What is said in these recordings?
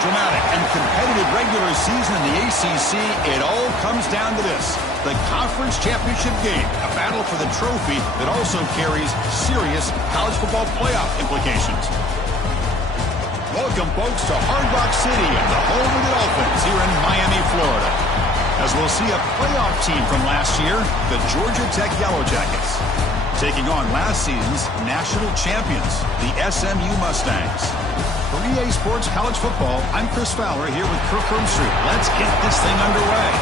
dramatic and competitive regular season in the ACC, it all comes down to this: the conference championship game, a battle for the trophy that also carries serious college football playoff implications. Welcome, folks, to Hard Rock City and the home of the Dolphins here in Miami, Florida, as we'll see a playoff team from last year, the Georgia Tech Yellow Jackets, taking on last season's national champions, the SMU Mustangs. For EA Sports College Football, I'm Chris Fowler here with Kirk Herbstreit. Let's get this thing underway.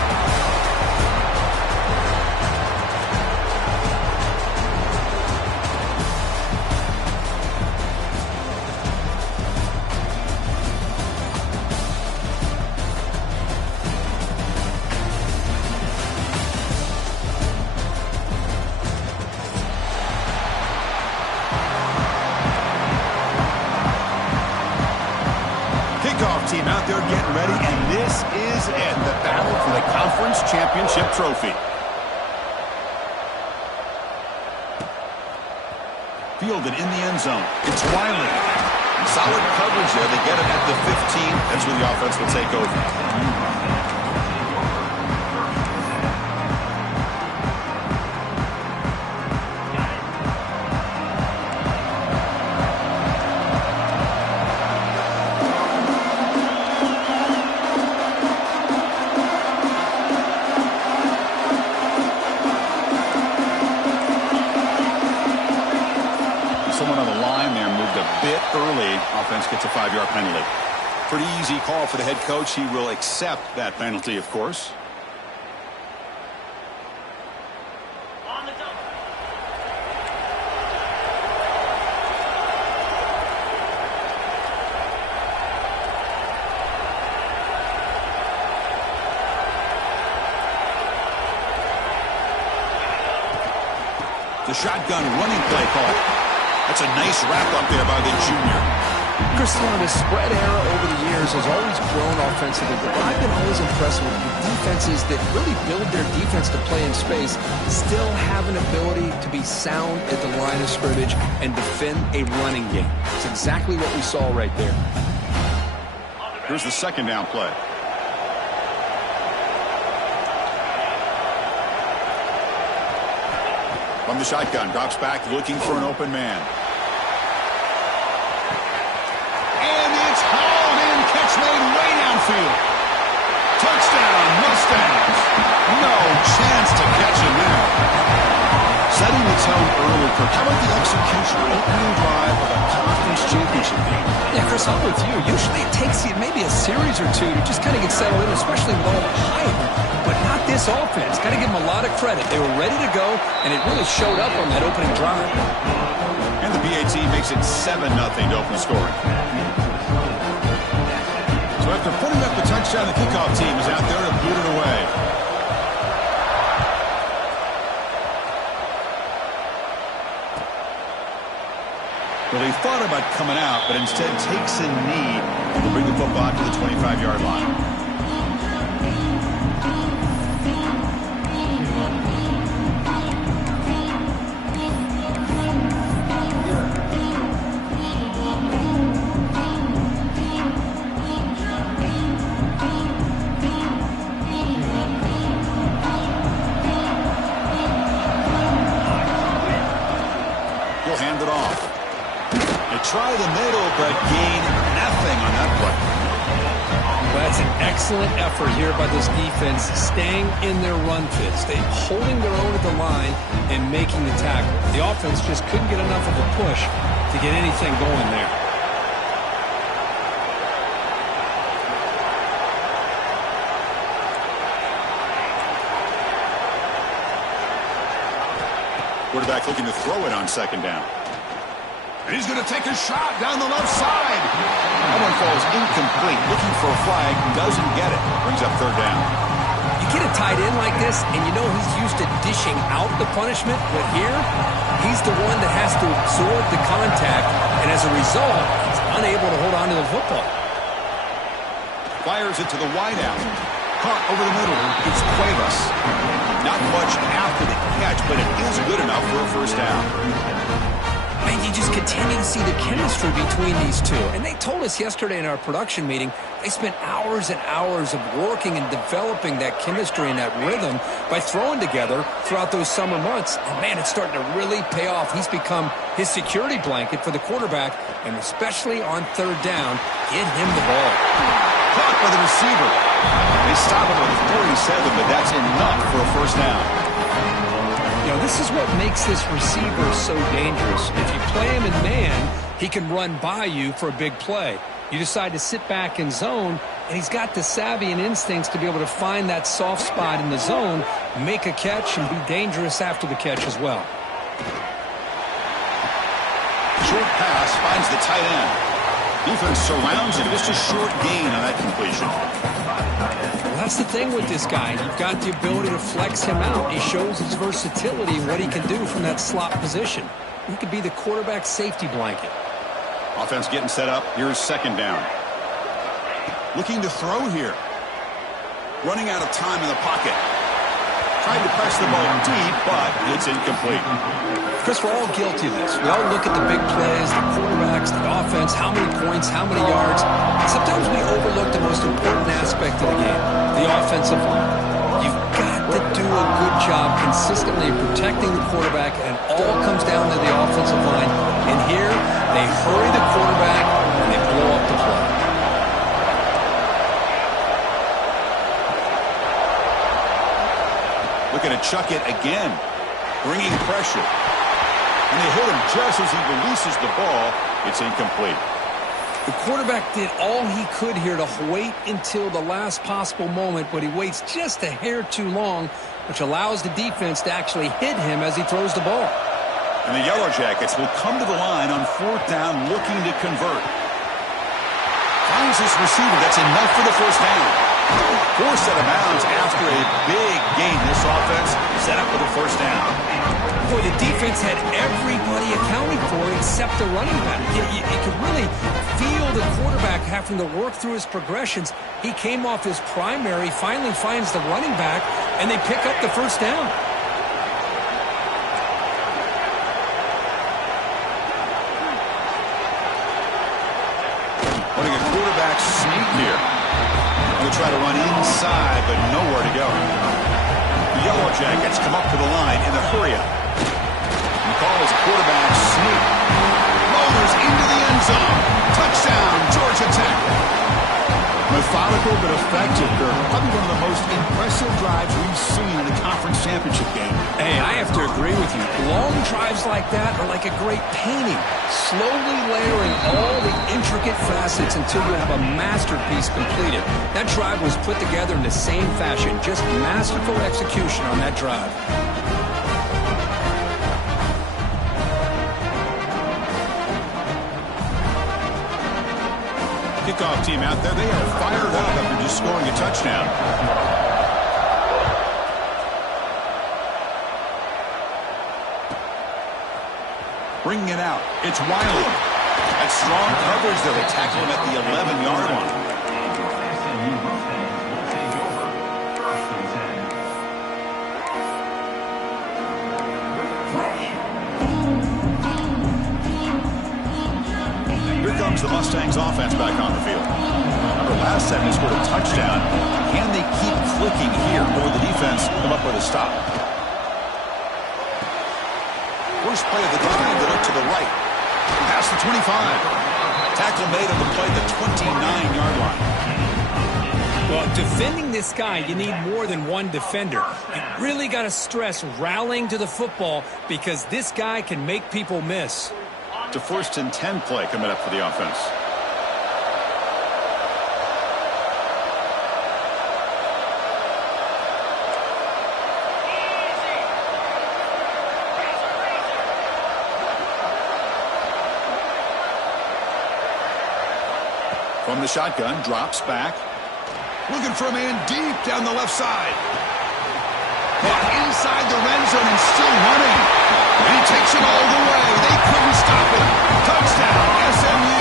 Team out there getting ready, and this is it, the battle for the conference championship trophy. Fielded in the end zone. It's Wiley. Solid coverage there. They get it at the 15. That's where the offense will take over. Someone on the line there moved a bit early. Offense gets a 5-yard penalty. Pretty easy call for the head coach. He will accept that penalty, of course. On the double. The shotgun running play call. That's a nice wrap-up there by the junior. Chris, the spread era over the years has always grown offensively, but I've been always impressed with the defenses that really build their defense to play in space, still have an ability to be sound at the line of scrimmage and defend a running game. It's exactly what we saw right there. Here's the second down play. From the shotgun, drops back, looking for an open man. And it's hauled in, catch made way downfield. Touchdown, Mustangs. No chance to catch him there. Setting the tone early, Kirk. How about the execution? Opening drive of a conference championship game. Yeah, Chris, I'm with you. Usually it takes you maybe a series or two to just kind of get settled in, especially with all the hype. But not this offense. Got to give them a lot of credit. They were ready to go, and it really showed up on that opening drive. And the BAT makes it 7-0 to open scoring. So after putting up the touchdown, the kickoff team is out there to boot it away. Well, he thought about coming out, but instead takes a knee to bring the football to the 25-yard line. Hand it off. They try the middle, but gain nothing on that play. Well, that's an excellent effort here by this defense, staying in their run fits. They holding their own at the line and making the tackle. The offense just couldn't get enough of a push to get anything going there. Quarterback looking to throw it on second down. And he's going to take a shot down the left side. That one falls incomplete. Looking for a flag. Doesn't get it. Brings up third down. You get a tight end like this, and you know he's used to dishing out the punishment. But here, he's the one that has to absorb the contact. And as a result, he's unable to hold on to the football. Fires it to the wideout. Caught over the middle. It's Cuevas. Not much after the catch, but it is good enough for a first down. Man, you just continue to see the chemistry between these two. And they told us yesterday in our production meeting, they spent hours and hours of working and developing that chemistry and that rhythm by throwing together throughout those summer months. And, man, it's starting to really pay off. He's become his security blanket for the quarterback, and especially on third down, get him the ball. Caught by the receiver. They stop him with 47, but that's enough for a first down. You know, this is what makes this receiver so dangerous. If you play him in man, he can run by you for a big play. You decide to sit back in zone, and he's got the savvy and instincts to be able to find that soft spot in the zone, make a catch, and be dangerous after the catch as well. Short pass finds the tight end. Defense surrounds him. Just a short gain on that completion. Well, that's the thing with this guy. You've got the ability to flex him out. He shows his versatility and what he can do from that slot position. He could be the quarterback's safety blanket. Offense getting set up. Here's second down. Looking to throw here. Running out of time in the pocket. Trying to press the ball deep, but it's incomplete. Chris, we're all guilty of this. We all look at the big plays, the quarterbacks, the offense, how many points, how many yards. Sometimes we overlook the most important aspect of the game, the offensive line. You've got to do a good job consistently protecting the quarterback, and it all comes down to the offensive line. And here, they hurry the quarterback, and they blow up the play. Looking to chuck it again. Bringing pressure. And they hit him just as he releases the ball. It's incomplete. The quarterback did all he could here to wait until the last possible moment, but he waits just a hair too long, which allows the defense to actually hit him as he throws the ball. And the Yellow Jackets will come to the line on fourth down looking to convert. Finds this receiver. That's enough for the first down. Forced out of bounds after a big gain. This offense set up for the first down. Boy, the defense had everybody accounted for except the running back. You could really feel the quarterback having to work through his progressions. He came off his primary, finally finds the running back, and they pick up the first down. Running a quarterback sneak here. He'll try to run inside, but nowhere to go. The Yellow Jackets come up to the line in a hurry-up. The call is a quarterback sneak. Motors into the end zone. Touchdown, Georgia Tech. Methodical but effective. Probably one of the most impressive drives we've seen in a conference championship game. Hey, I have to agree with you. Long drives like that are like a great painting. Slowly layering all the intricate facets until you have a masterpiece completed. That drive was put together in the same fashion. Just masterful execution on that drive. Kickoff team out there, they are fired up after just scoring a touchdown. Bringing it out, it's Wiley. That's strong coverage there. They tackle him at the 11-yard line. Here comes the Mustangs offense back on the field. Remember, last time they scored a touchdown. Can they keep clicking here, or will the defense come up with a stop? First play of the drive, they look to the right. Past the 25. Tackle made on the play, the 29-yard line. Well, defending this guy, you need more than one defender. You really got to stress rallying to the football because this guy can make people miss. To first and 10 play coming up for the offense. From the shotgun, drops back. Looking for a man deep down the left side. Caught inside the red zone and still running. And he takes it all the way. They couldn't stop him. Touchdown, SMU.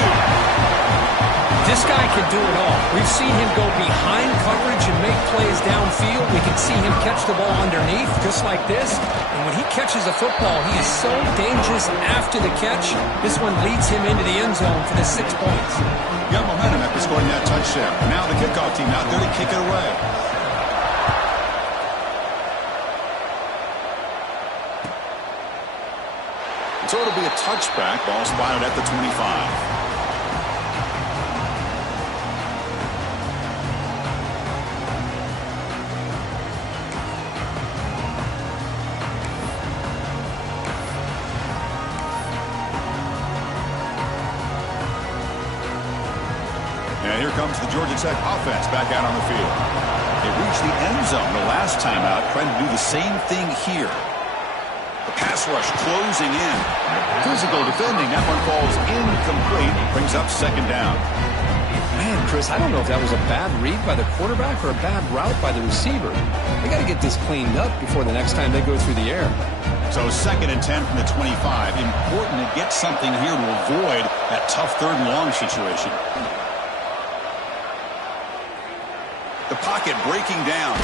This guy can do it all. We've seen him go behind coverage and make plays downfield. We can see him catch the ball underneath, just like this. And when he catches a football, he is so dangerous after the catch. This one leads him into the end zone for the 6 points. Got momentum after scoring that touchdown. Now the kickoff team out there to kick it away. So it'll be a touchback. Ball spotted at the 25. And here comes the Georgia Tech offense back out on the field. They reached the end zone the last time out, trying to do the same thing here. The pass rush closing in. Physical defending. That one falls incomplete. Brings up second down. Man, Chris, I don't know if that was a bad read by the quarterback or a bad route by the receiver. They got to get this cleaned up before the next time they go through the air. So 2nd and 10 from the 25. Important to get something here to avoid that tough 3rd and long situation. The pocket breaking down.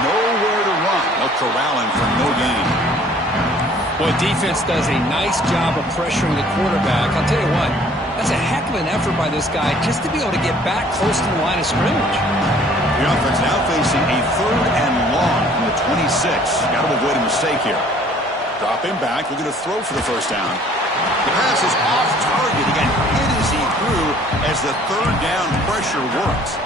Nowhere to run. They'll corral him for no gain. Boy, defense does a nice job of pressuring the quarterback. I'll tell you what, that's a heck of an effort by this guy just to be able to get back close to the line of scrimmage. The offense now facing a 3rd and long from the 26. Got to avoid a mistake here. Drop him back. Looking to throw for the first down. The pass is off target. He got hit as he threw as the 3rd down pressure worked.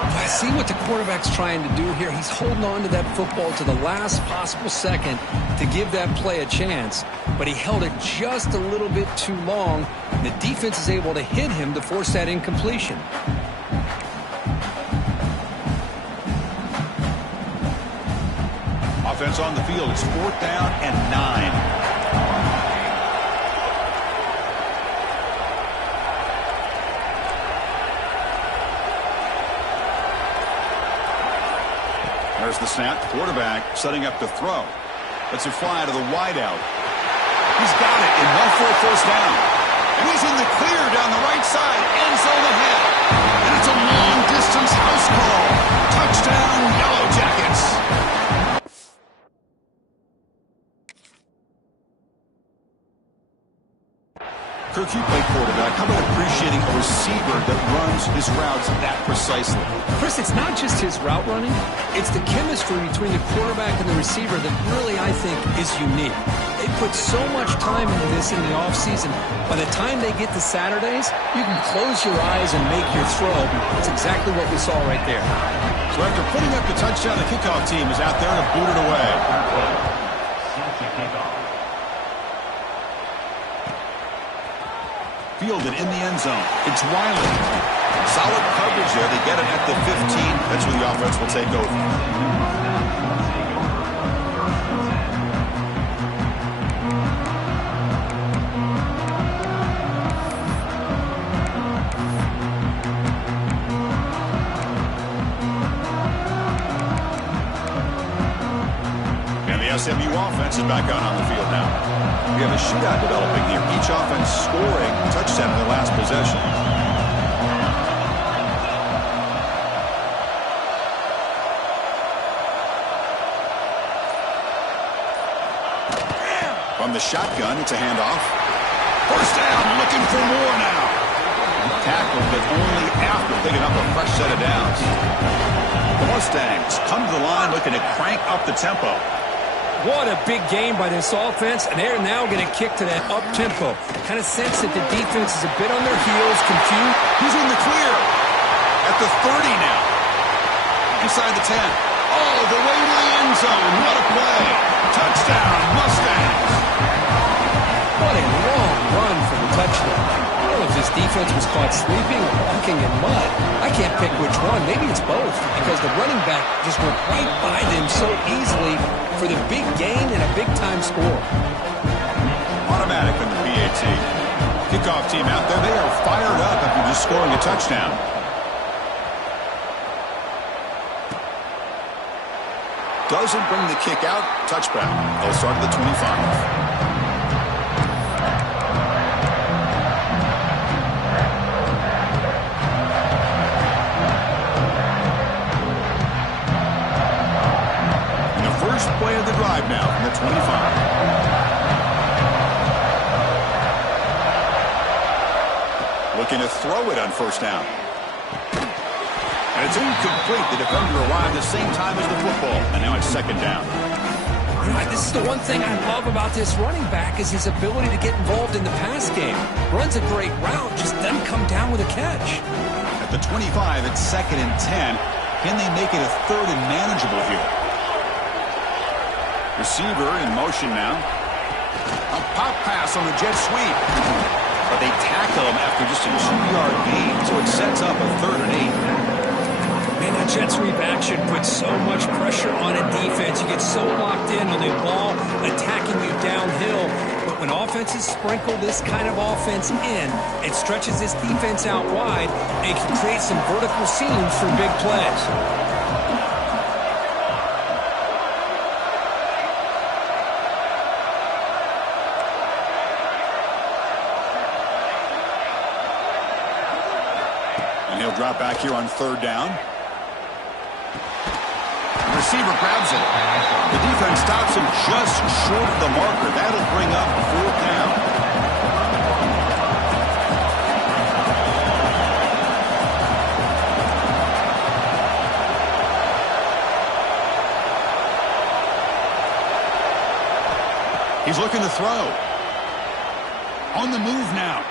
I see what the quarterback's trying to do here. He's holding on to that football to the last possible second to give that play a chance. But he held it just a little bit too long. The defense is able to hit him to force that incompletion. Offense on the field. It's 4th down and 9. There's the snap. Quarterback setting up to throw. Lets it fly to the wideout. He's got it enough for a first down. And he's in the clear down the right side. End zone ahead. And it's a long-distance house call. Touchdown, Yellow Jackets. Kirk, you play quarterback. How about appreciating a receiver that runs his routes that precisely? Chris, it's not just his route running. It's the chemistry between the quarterback and the receiver that really, I think, is unique. They put so much time into this in the offseason. By the time they get to Saturdays, you can close your eyes and make your throw. That's exactly what we saw right there. So after putting up the touchdown, the kickoff team is out there to boot it away. Fielded in the end zone. It's Wiley. Solid coverage there. They get it at the 15. That's where the offense will take over. SMU offense is back out on the field now. We have a shootout developing here. Each offense scoring a touchdown in their last possession. From the shotgun, it's a handoff. First down, looking for more now. Tackled, but only after picking up a fresh set of downs. The Mustangs come to the line looking to crank up the tempo. What a big game by this offense, and they're now going to kick to that up-tempo. Kind of sense that the defense is a bit on their heels, confused. He's in the clear at the 30 now. Inside the 10. Oh, the way to the end zone. What a play. Touchdown, Mustangs. What a long run for the touchdown. I don't know if this defense was caught sleeping or walking in mud. I can't pick which one. Maybe it's both, because the running back just went right by them so easily for the big gain and a big-time score. Automatic on the PAT. Kickoff team out there. They are fired up after just scoring a touchdown. Doesn't bring the kick out. Touchback. They'll start at the 25. drive now from the 25. Looking to throw it on first down. And it's incomplete. The defender arrived the same time as the football. And now it's second down. This is the one thing I love about this running back is his ability to get involved in the pass game. Runs a great route, just doesn't come down with a catch. At the 25, it's second and 10. Can they make it a third and manageable here? Receiver in motion now. A pop pass on the jet sweep. But they tackle him after just a 2-yard gain, so it sets up a third and 8. Man, that jet sweep action puts so much pressure on a defense. You get so locked in on the ball attacking you downhill. But when offenses sprinkle this kind of offense in, it stretches this defense out wide and can create some vertical seams for big plays. And he'll drop back here on third down. The receiver grabs it. The defense stops him just short of the marker. That'll bring up fourth down. He's looking to throw. On the move now.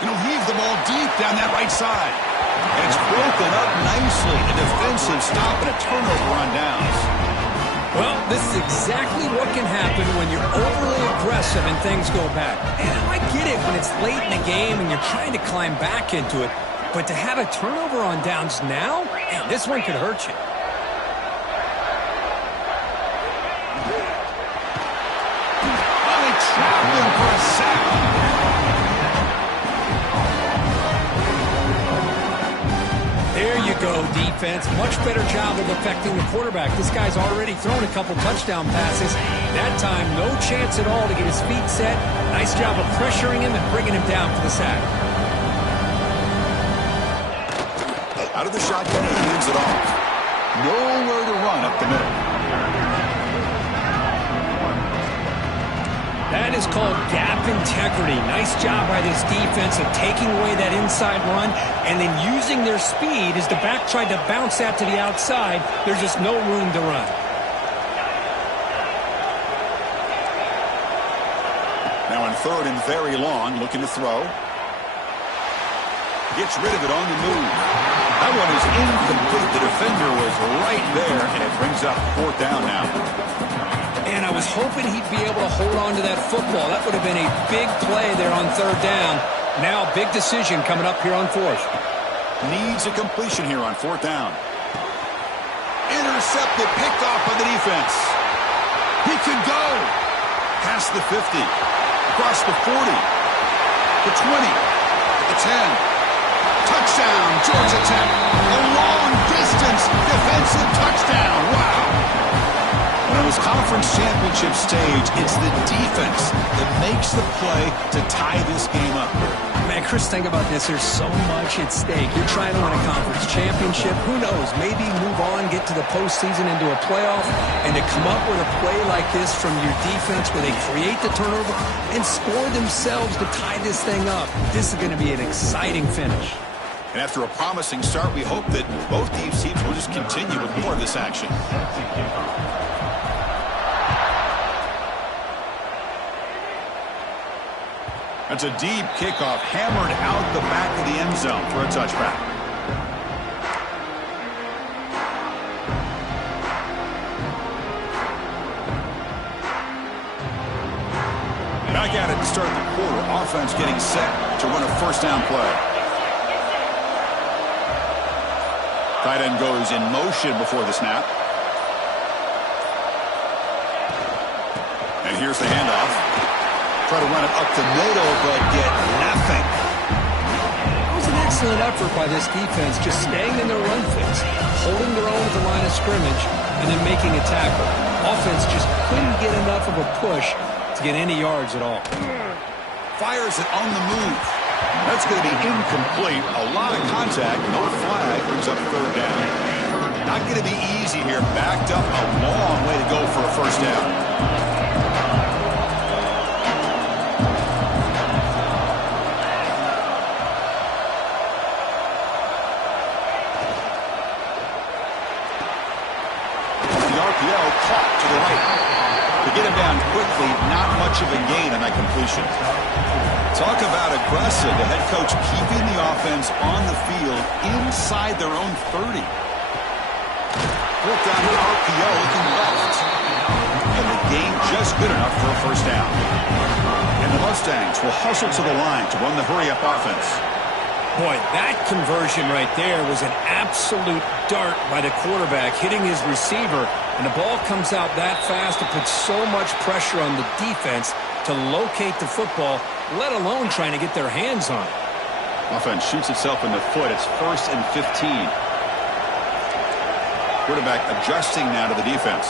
And he'll heave the ball deep down that right side. And it's broken up nicely. A defensive stop and a turnover on downs. Well, this is exactly what can happen when you're overly aggressive and things go bad. And I get it when it's late in the game and you're trying to climb back into it. But to have a turnover on downs now, man, this one could hurt you. Oh, they trapped him for a sack. There you go, defense. Much better job of affecting the quarterback. This guy's already thrown a couple touchdown passes. That time, no chance at all to get his feet set. Nice job of pressuring him and bringing him down for the sack. Out of the shotgun, he hands it off. Nowhere to run up the middle. That is called gap integrity. Nice job by this defense of taking away that inside run and then using their speed as the back tried to bounce that to the outside. There's just no room to run. Now on third and very long, looking to throw. Gets rid of it on the move. That one is incomplete. The defender was right there, and it brings up fourth down now. And I was hoping he'd be able to hold on to that football. That would have been a big play there on third down. Now, big decision coming up here on fourth. Needs a completion here on fourth down. Intercepted, picked off by the defense. He could go. Past the 50. Across the 40. The 20. The 10. Touchdown, Georgia Tech. A long-distance defensive touchdown. Wow. When it was conference championship stage, it's the defense that makes the play to tie this game up. Man, Chris, think about this. There's so much at stake. You're trying to win a conference championship. Who knows? Maybe move on, get to the postseason, into a playoff, and to come up with a play like this from your defense where they create the turnover and score themselves to tie this thing up. This is going to be an exciting finish. And after a promising start, we hope that both these teams will just continue with more of this action. That's a deep kickoff, hammered out the back of the end zone for a touchback. Back at it to start the quarter. Offense getting set to run a first down play. Tight end goes in motion before the snap. And here's the handoff. Try to run it up the middle, but get nothing. It was an excellent effort by this defense, just staying in their run fix, holding their own at the line of scrimmage, and then making a tackle. Offense just couldn't get enough of a push to get any yards at all. Fires it on the move. That's going to be incomplete. A lot of contact, no flag, brings up third down. Not going to be easy here. Backed up a long way to go for a first down. Caught to the right. To get him down quickly, not much of a gain on that completion. Talk about aggressive. The head coach keeping the offense on the field inside their own 30. Broke down the RPO looking left. And the gain just good enough for a first down. And the Mustangs will hustle to the line to run the hurry-up offense. Boy, that conversion right there was an absolute dart by the quarterback, hitting his receiver, and the ball comes out that fast. It puts so much pressure on the defense to locate the football, let alone trying to get their hands on it. Offense shoots itself in the foot. It's 1st and 15. Quarterback adjusting now to the defense.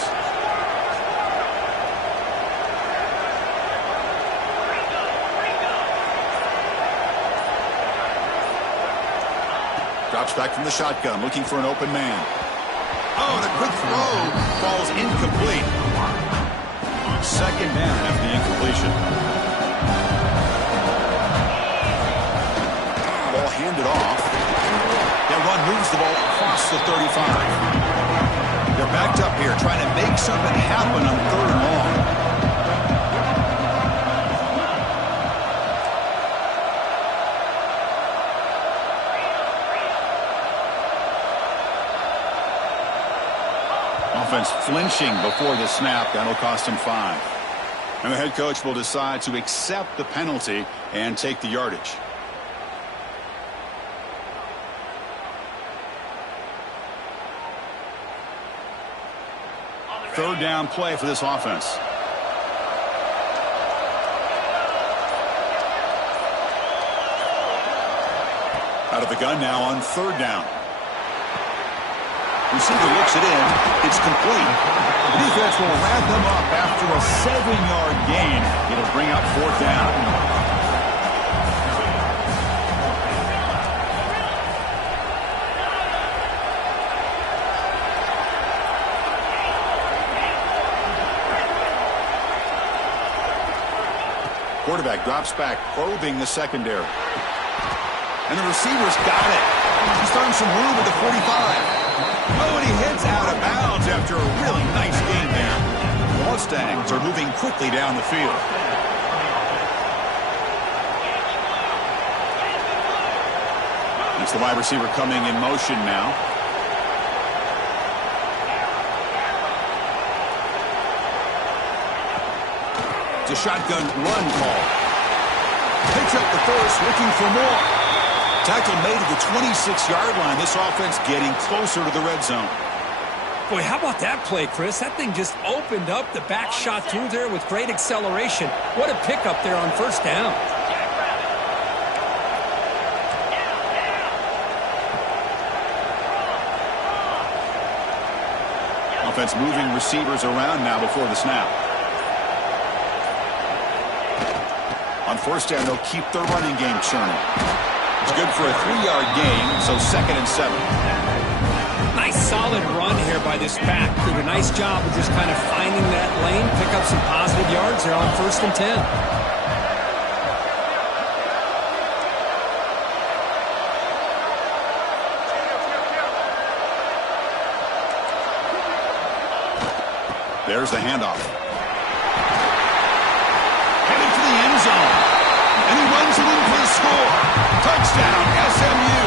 Drops back from the shotgun, looking for an open man. Oh, and a quick throw falls incomplete. 2nd down after the incompletion. Ball handed off. That run moves the ball across the 35. They're backed up here, trying to make something happen on 3rd and long. Offense flinching before the snap. That'll cost him 5. And the head coach will decide to accept the penalty and take the yardage. Third down play for this offense. Out of the gun now on 3rd down. Receiver looks it in. It's complete. The defense will wrap them up after a 7-yard gain. It'll bring up 4th down. Quarterback drops back, probing the secondary. And the receiver's got it. He's found some room at the 45. Oh, and he heads out of bounds after a really nice game there. The Mustangs are moving quickly down the field. It's the wide receiver coming in motion now. It's a shotgun run call. Picks up the first, looking for more. Tackle made at the 26-yard line. This offense getting closer to the red zone. Boy, how about that play, Chris? That thing just opened up. The back shot through there with great acceleration. What a pickup there on 1st down. Offense moving receivers around now before the snap. On 1st down, they'll keep their running game churning. It's good for a 3-yard gain, so 2nd and 7. Nice solid run here by this back. Did a nice job of just kind of finding that lane, pick up some positive yards there on 1st and 10. There's the handoff. Headed for the end zone. And he runs it in for the score. Touchdown, SMU.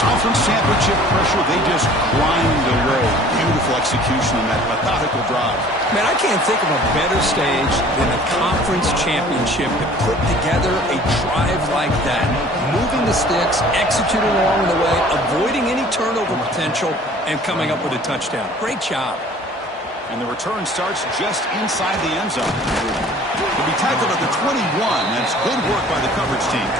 Conference championship pressure, they just grind away. Beautiful execution on that methodical drive. Man, I can't think of a better stage than a conference championship to put together a drive like that. Moving the sticks, executing along the way, avoiding any turnover potential, and coming up with a touchdown. Great job. And the return starts just inside the end zone. He'll be tackled at the 21. That's good work by the coverage team.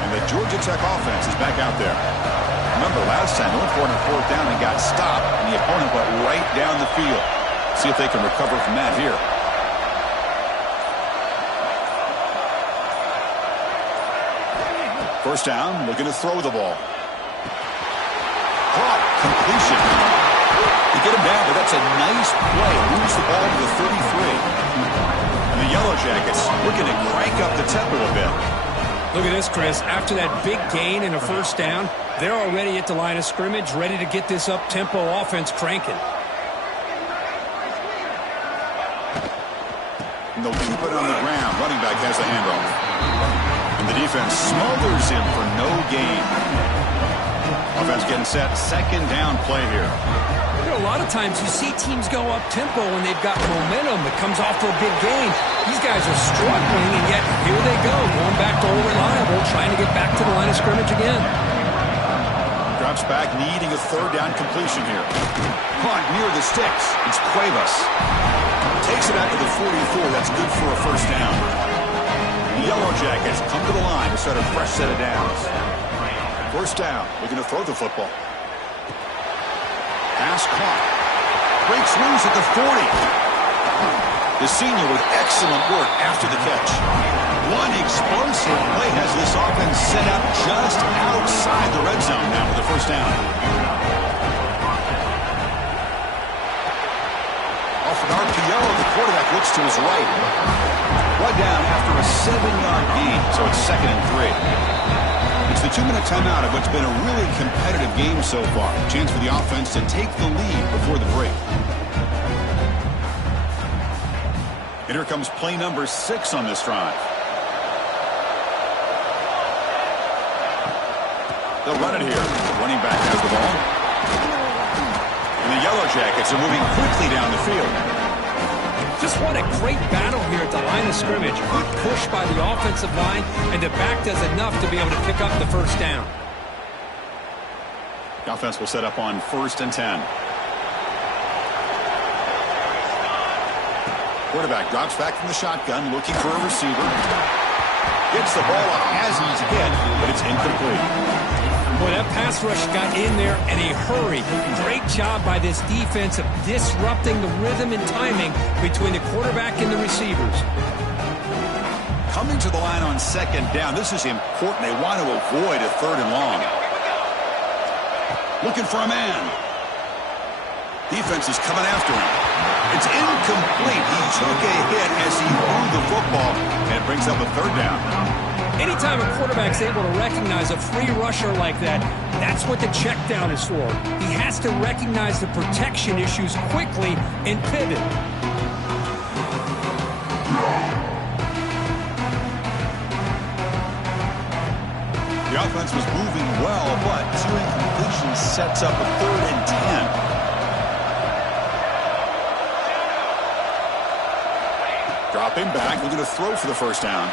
And the Georgia Tech offense is back out there. Remember, last time they went for it on 4th down and got stopped, and the opponent went right down the field. See if they can recover from that here. First down, looking to throw the ball. Caught, completion. You get him down, but that's a nice play. Moves the ball to the 33. And the Yellow Jackets looking to crank up the tempo a bit. Look at this, Chris. After that big gain and a first down, they're already at the line of scrimmage, ready to get this up-tempo offense cranking. And they'll keep it on the ground. Running back has the handoff. And the defense smothers him for no gain. Offense getting set. Second down play here. You know, a lot of times you see teams go up-tempo when they've got momentum that comes off for a big gain. These guys are struggling, and yet here they go, going back to old reliable, trying to get back to the line of scrimmage again. Drops back, needing a third down completion here. Caught near the sticks. It's Cuevas. Takes it out to the 44. That's good for a first down. The Yellow Jackets come to the line to start a fresh set of downs. First down. Looking to throw the football. Pass caught. Breaks loose at the 40. The senior with excellent work after the catch. One explosive play has this offense set up just outside the red zone now with the first down. Off an RPO, the quarterback looks to his right. One down after a 7-yard gain, so it's 2nd and 3. It's the 2-minute timeout of what's been a really competitive game so far. Chance for the offense to take the lead before the break. And here comes play number 6 on this drive. They'll run it here. The running back has the ball. And the Yellow Jackets are moving quickly down the field. Just what a great battle here at the line of scrimmage. Good push by the offensive line, and the back does enough to be able to pick up the first down. The offense will set up on 1st and 10. Quarterback drops back from the shotgun, looking for a receiver. Gets the ball up as he's hit, but it's incomplete. Boy, that pass rush got in there in a hurry. Great job by this defense of disrupting the rhythm and timing between the quarterback and the receivers. Coming to the line on 2nd down. This is important. They want to avoid a 3rd and long. Looking for a man. Defense is coming after him. It's incomplete. He took a hit as he threw the football, and it brings up a 3rd down. Anytime a quarterback's able to recognize a free rusher like that, that's what the check down is for. He has to recognize the protection issues quickly and pivot. The offense was moving well, but 2 incompletions sets up a 3rd and 10. Dropping back, looking to throw for the first down.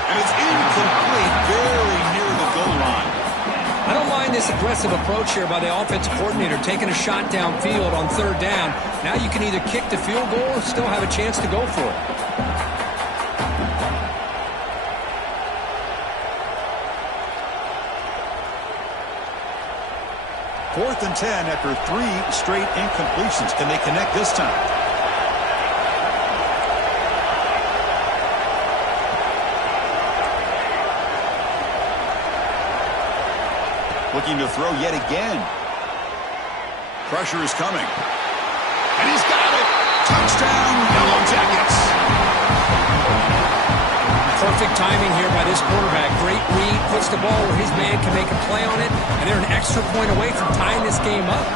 And it's incomplete, very near the goal line. I don't mind this aggressive approach here by the offensive coordinator, taking a shot downfield on 3rd down. Now you can either kick the field goal or still have a chance to go for it. 4th and 10 after 3 straight incompletions. Can they connect this time? Looking to throw yet again. Pressure is coming. And he's got it. Touchdown, Yellow Jackets. Perfect timing here by this quarterback. Great read, puts the ball where his man can make a play on it, and they're an extra point away from tying this game up.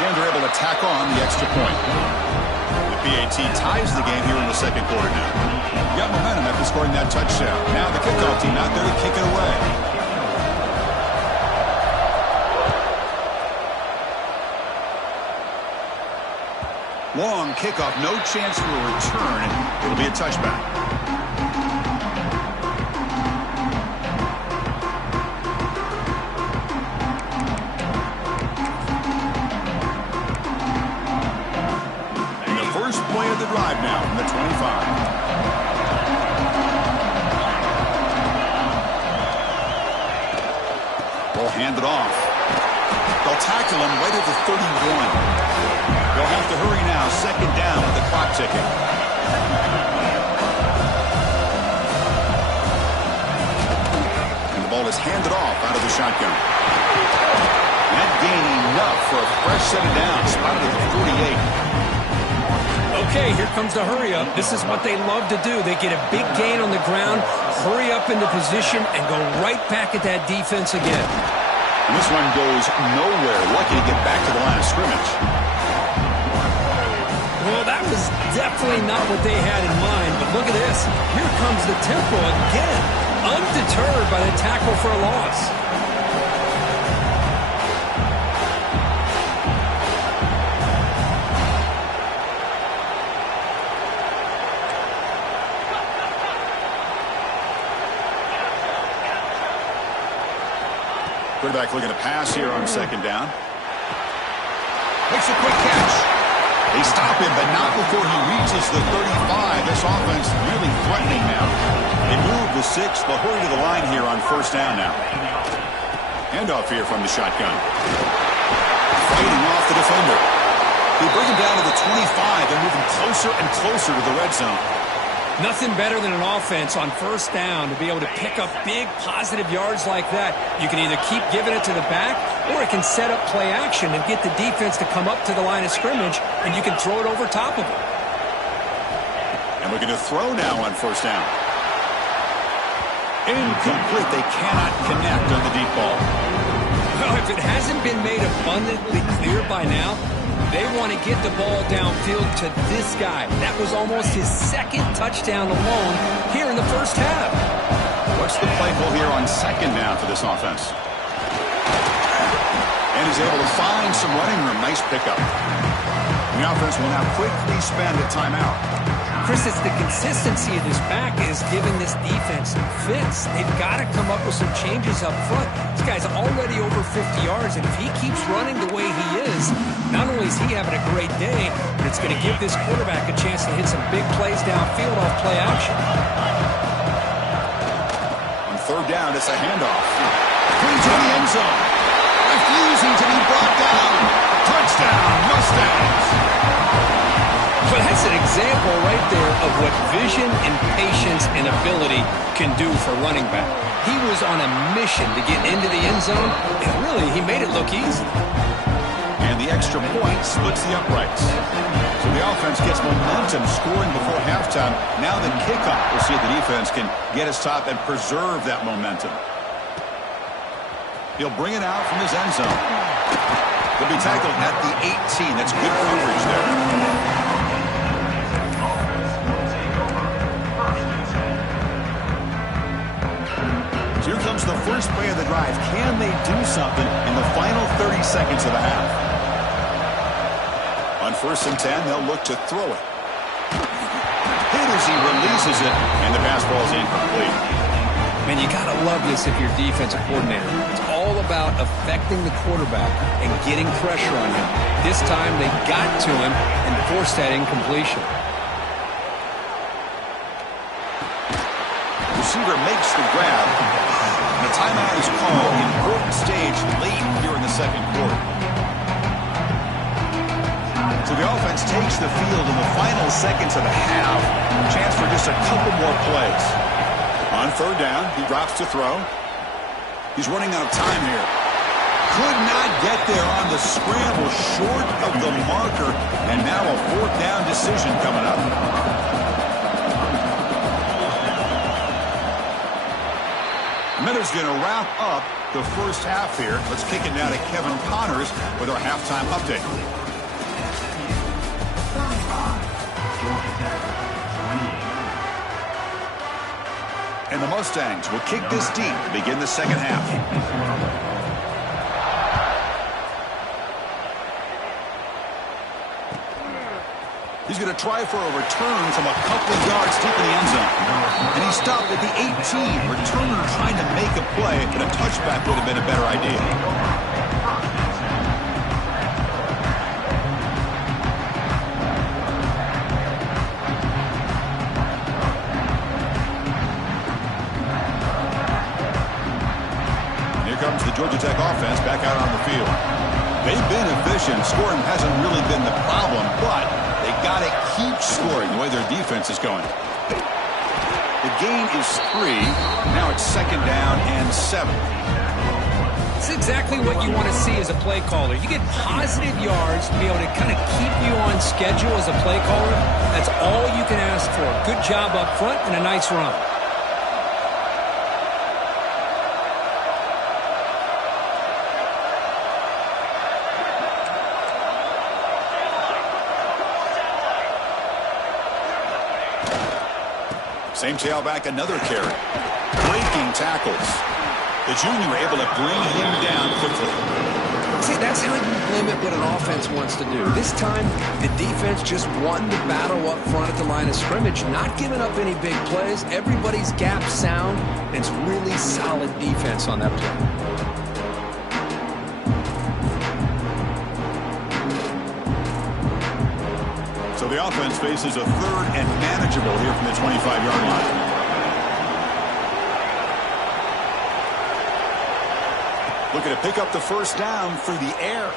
And they're able to tack on the extra point. The PAT ties the game here in the 2nd quarter now. Got momentum after scoring that touchdown. Now the kickoff team out there to kick it away. Long kickoff, no chance for a return, and it'll be a touchback. And the first play of the drive now from the 25. They'll hand it off. They'll tackle him right at the 31. They'll have to hurry now. 2nd down with the clock ticking. football is handed off out of the shotgun. That gained enough for a fresh set of downs, spotted at the 48. Okay, here comes the hurry up. This is what they love to do. They get a big gain on the ground, hurry up into position, and go right back at that defense again. And this one goes nowhere. Lucky to get back to the line of scrimmage. Well, that was definitely not what they had in mind, but look at this. Here comes the tempo again, undeterred by the tackle for a loss. Quarterback looking to pass here on second down. Makes a quick catch. They stop him, but not before he reaches the 35. This offense really threatening now. They move the 6. They'll hurry to the line here on first down now. Handoff here from the shotgun. Fighting off the defender. They bring him down to the 25 and move him closer and closer to the red zone. Nothing better than an offense on first down to be able to pick up big positive yards like that. You can either keep giving it to the back, or it can set up play action and get the defense to come up to the line of scrimmage, and you can throw it over top of them. And looking to throw now on first down. Incomplete. They cannot connect on the deep ball. Well, if it hasn't been made abundantly clear by now, they want to get the ball downfield to this guy. That was almost his second touchdown alone here in the first half. What's the play call here on second down for this offense? And he's able to find some running room. Nice pickup. And the offense will now quickly spend a timeout. Chris, it's the consistency of this back is giving this defense fits. They've got to come up with some changes up front. This guy's already over 50 yards, and if he keeps running the way he is, not only is he having a great day, but it's going to give this quarterback a chance to hit some big plays downfield off play action. On third down, it's a handoff. Putting to the end zone. Refusing to be brought down. Touchdown, Mustangs. But that's an example right there of what vision and patience and ability can do for running back. He was on a mission to get into the end zone, and really, he made it look easy. And the extra point splits the uprights. So the offense gets momentum scoring before halftime. Now the kickoff. We'll see if the defense can get his top and preserve that momentum. He'll bring it out from his end zone. He'll be tackled at the 18. That's good coverage there. Here comes the first play of the drive. Can they do something in the final 30 seconds of the half? On first and 10, they'll look to throw it. Hit as he releases it, and the pass ball is incomplete. Man, you got to love this if you're defensive coordinator. It's all about affecting the quarterback and getting pressure on him. This time, they got to him and forced that incompletion. Receiver makes the grab. The timeout is called. Important stage late here in the second quarter. So the offense takes the field in the final seconds of the half. Chance for just a couple more plays. On third down, he drops to throw. He's running out of time here. Could not get there on the scramble, short of the marker. And now a fourth down decision coming up. Miller's going to wrap up the first half here. Let's kick it now to Kevin Connors with our halftime update. And the Mustangs will kick this deep to begin the second half. He's going to try for a return from a couple of yards deep in the end zone. And he stopped at the 18. Returner trying to make a play, but a touchback would have been a better idea. Here comes the Georgia Tech offense back out on the field. They've been efficient. Scoring hasn't really been the problem, but they got to keep scoring the way their defense is going. The gain is 3. Now it's 2nd down and 7. It's exactly what you want to see as a play caller. You get positive yards to be able to kind of keep you on schedule as a play caller. That's all you can ask for. Good job up front and a nice run. Same tailback, another carry. Breaking tackles. The junior able to bring him down quickly. See, that's how you limit what an offense wants to do. This time, the defense just won the battle up front at the line of scrimmage, not giving up any big plays. Everybody's gap sound, and it's really solid defense on that play. So the offense faces a 3rd and manageable here from the 25-yard line. Looking to pick up the 1st down through the air.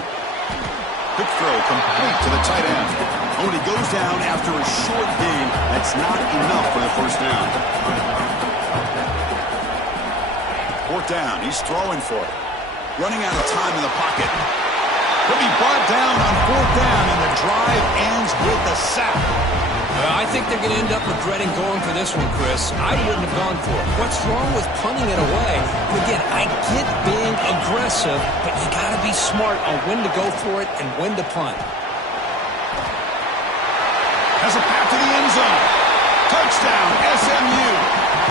Quick throw complete to the tight end. And when he goes down after a short gain, that's not enough for the 1st down. 4th down, he's throwing for it. Running out of time in the pocket. He'll be brought down on 4th down, and the drive ends with a sack. Well, I think they're going to end up regretting going for this one, Chris. I wouldn't have gone for it. What's wrong with punting it away? And again, I get being aggressive, but you got to be smart on when to go for it and when to punt. Has a pass to the end zone. Touchdown, SMU.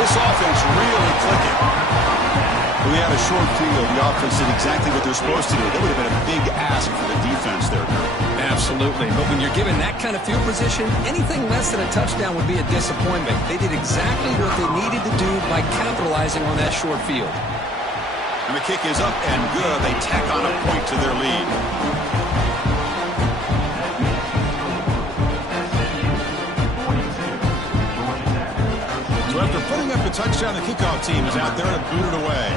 This offense really clicking. We had a short field. The offense did exactly what they're supposed to do. That would have been a big ask for the defense there. Absolutely. But when you're given that kind of field position, anything less than a touchdown would be a disappointment. They did exactly what they needed to do by capitalizing on that short field. And the kick is up and good. They tack on a point to their lead. So after putting up the touchdown, the kickoff team is out there to boot it away.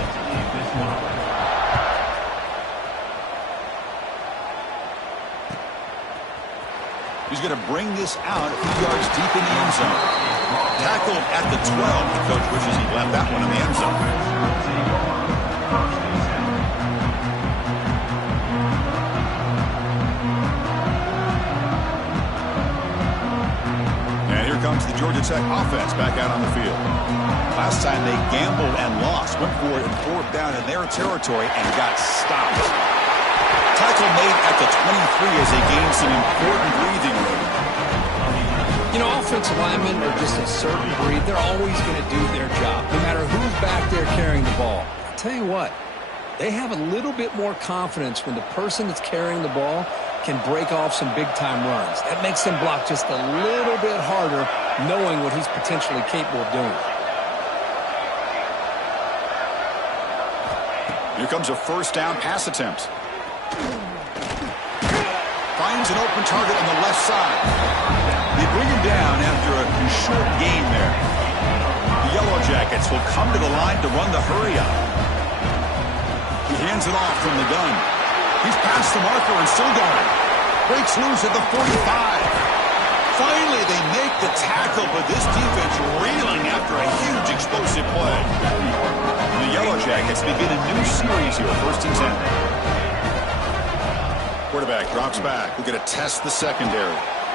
He's going to bring this out a few yards deep in the end zone. Tackled at the 12. The coach wishes he left that one in the end zone. And here comes the Georgia Tech offense back out on the field. Last time they gambled and lost. Went for it in 4th down in their territory and got stopped. Tackle made at the 23 as they gained some important breathing room. You know, offensive linemen are just a certain breed. They're always going to do their job, no matter who's back there carrying the ball. I'll tell you what, they have a little bit more confidence when the person that's carrying the ball can break off some big-time runs. That makes them block just a little bit harder, knowing what he's potentially capable of doing. Here comes a 1st down pass attempt. Finds an open target on the left side. They bring him down after a short gain there. The Yellow Jackets will come to the line to run the hurry-up. He hands it off from the gun. He's past the marker and still going. Breaks loose at the 45. Finally, they make the tackle, but this defense reeling after a huge explosive play. The Yellow Jackets begin a new series here, 1st and 10. Quarterback drops back. We're going to test the secondary.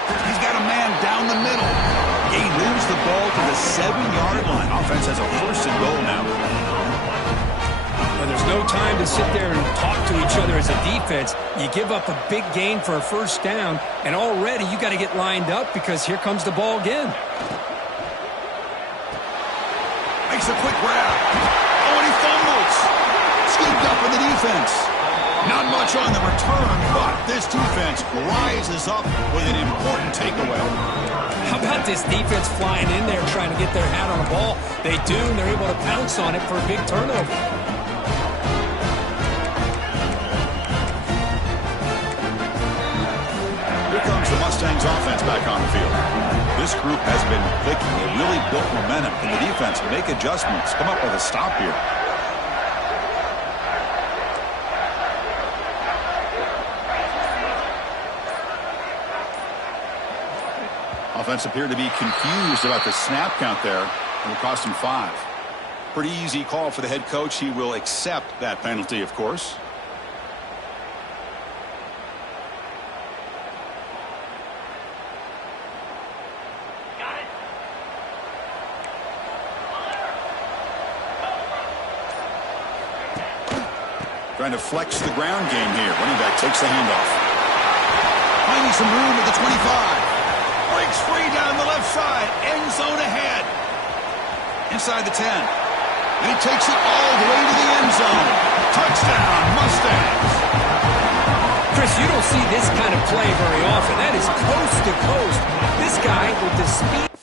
He's got a man down the middle. He moves the ball to the 7-yard line. Offense has a 1st and goal now. And there's no time to sit there and talk to each other as a defense. You give up a big gain for a 1st down, and already you got to get lined up because here comes the ball again. Makes a quick grab. Oh, and he fumbles. Scooped up in the defense. Not much on the return, but this defense rises up with an important takeaway. How about this defense flying in there trying to get their hat on the ball? They do, and they're able to pounce on it for a big turnover. Here comes the Mustangs offense back on the field. This group has been clicking. They really built momentum. Can the defense make adjustments? Come up with a stop here. Offense appeared to be confused about the snap count there. It'll cost him 5. Pretty easy call for the head coach. He will accept that penalty, of course. Got it. Trying to flex the ground game here. Running back takes the handoff. Finding some room at the 25. Breaks free down the left side. End zone ahead. Inside the 10. And he takes it all the way to the end zone. Touchdown, Mustangs. Chris, you don't see this kind of play very often. That is coast to coast. This guy with the speed.